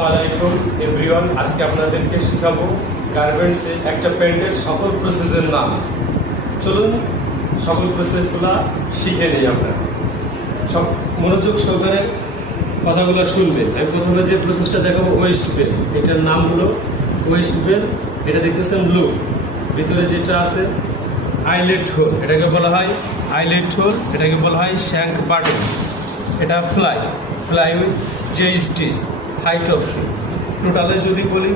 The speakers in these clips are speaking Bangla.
আলাইকুম এভরিওয়ান আজকে আপনাদেরকে শেখাবো গার্মেন্টসে একটা প্যান্টের সকল প্রসেসের নাম। চলুন সকল প্রসেসগুলা শিখে নিই আমরা। সব মনোযোগ সহকারে কথাগুলো শুনবেন। আমি প্রথমে যে প্রসেসটা দেখাবো ওয়েস্ট বেল এটার নাম হলো ওয়েস্ট বেল এটা দেখতেছেন ব্লু ভিতরে যেটা আছে আইলেট হোল এটাকে বলা হয় আইলেট হোল এটাকে বলা হয় শ্যাঙ্ক বাটন এটা ফ্লাই ফ্লাই উইথ যে স্টিচ হাইট অফ টোটালে যদি বলি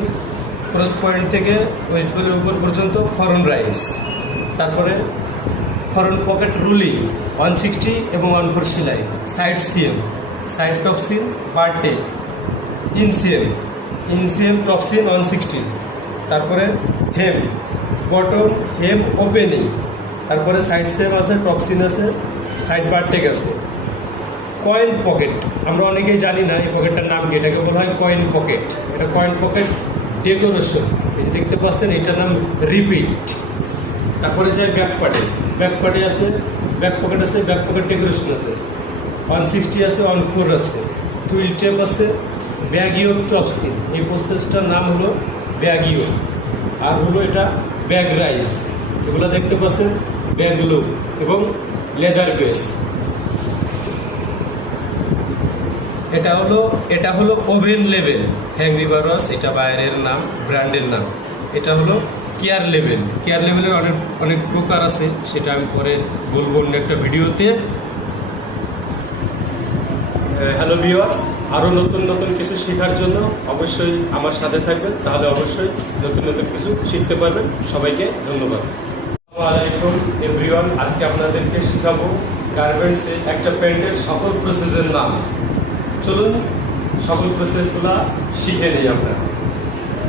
ক্রস পয়েন্ট থেকে ওয়েস্ট বেলের উপর পর্যন্ত ফরেন রাইস তারপরে ফরেন পকেট রুলি ওয়ান সিক্সটি এবং ওয়ান ফোর সিলাই side CM side top seam পার টে in CM top seam one sixty তারপরে হেম বটম হেম ওপেনিং তারপরে সাইড সিএম আছে টপ সিন আছে সাইড বার টেক আছে। কয়েন পকেট আমরা অনেকেই জানি না এই পকেটটার নাম কি, এটাকে বলা হয় কয়েন পকেট এটা কয়েন পকেট ডেকোরেশন এই যে দেখতে পাচ্ছেন, এটার নাম রিপিট তারপরে যে ব্যাক পার্টে ব্যাক পার্টে আছে ব্যাক পকেট আছে ব্যাক পকেট ডেকোরেশন আছে। ওয়ান সিক্সটি আছে ওয়ান ফোর আছে। টুইল টেপ আছে ব্যাগিও টপসিন এই প্রসেসটার নাম হলো ব্যাগিও আর হলো এটা ব্যাগ রাইস এগুলো দেখতে পাচ্ছেন ব্যাগ লুক এবং লেদার বেস এটা হলো এটা হলো ওভেন লেভেল হ্যাংরি বারস এটা বাইরের নাম, ব্র্যান্ডের নাম। এটা হলো কেয়ার লেভেল কেয়ার লেভেলের অনেক অনেক প্রকার আছে, সেটা আমি পরে বলব অন্য একটা ভিডিওতে। হ্যালো ভিওয়ার্স আরও নতুন নতুন কিছু শেখার জন্য অবশ্যই আমার সাথে থাকবেন। তাহলে অবশ্যই নতুন নতুন কিছু শিখতে পারবেন। সবাইকে ধন্যবাদ। আলাইকুম এভরিওয়ান, আজকে আপনাদেরকে শেখাবো গার্মেন্টসে একটা প্যান্টের সকল প্রসেসের নাম। চলুন সকল প্রসেসগুলা শিখে নিই আমরা।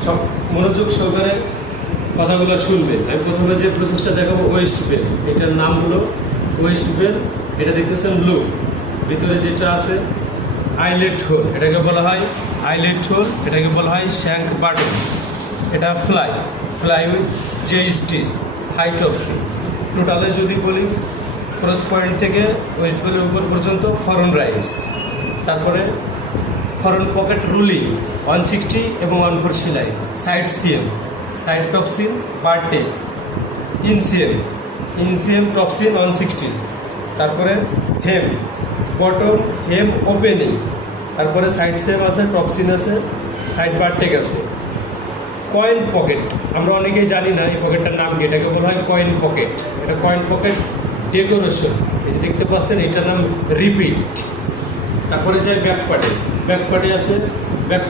সব মনোযোগ সহকারে কথাগুলো শুনবে। আমি প্রথমে যে প্রসেসটা দেখাবো ওয়েস্ট বেল এটার নাম হলো ওয়েস্ট বেল এটা দেখতেছেন ব্লু ভিতরে যেটা আছে আইলেট হোল এটাকে বলা হয় আইলেট হোল এটাকে বলা হয় শ্যাঙ্ক বাটন এটা ফ্লাই ফ্লাই উইথ যে স্টিচ হাইট অফ টোটালে যদি বলি ক্রস পয়েন্ট থেকে ওয়েস্ট বেলের উপর পর্যন্ত ফরেন রাইস তারপরে ফরেন পকেট রুলি ওয়ান সিক্সটি এবং ওয়ান ফোর সেলাই সাইড সিএম সাইড টপ পার টে in CM in CM top one sixty তারপরে হেম বটম হেম ওপেনিং তারপরে সাইড সিএম আছে টপ সিন আছে সাইড বার টেক আছে। কয়েন পকেট আমরা অনেকেই জানি না এই পকেটটার নাম কি, এটাকে বলা হয় কয়েন পকেট এটা কয়েন পকেট ডেকোরেশন এই যে দেখতে পাচ্ছেন, এটার নাম রিপিট তারপরে যে ব্যাক পার্টে ব্যাক পার্টে আছে ব্যাক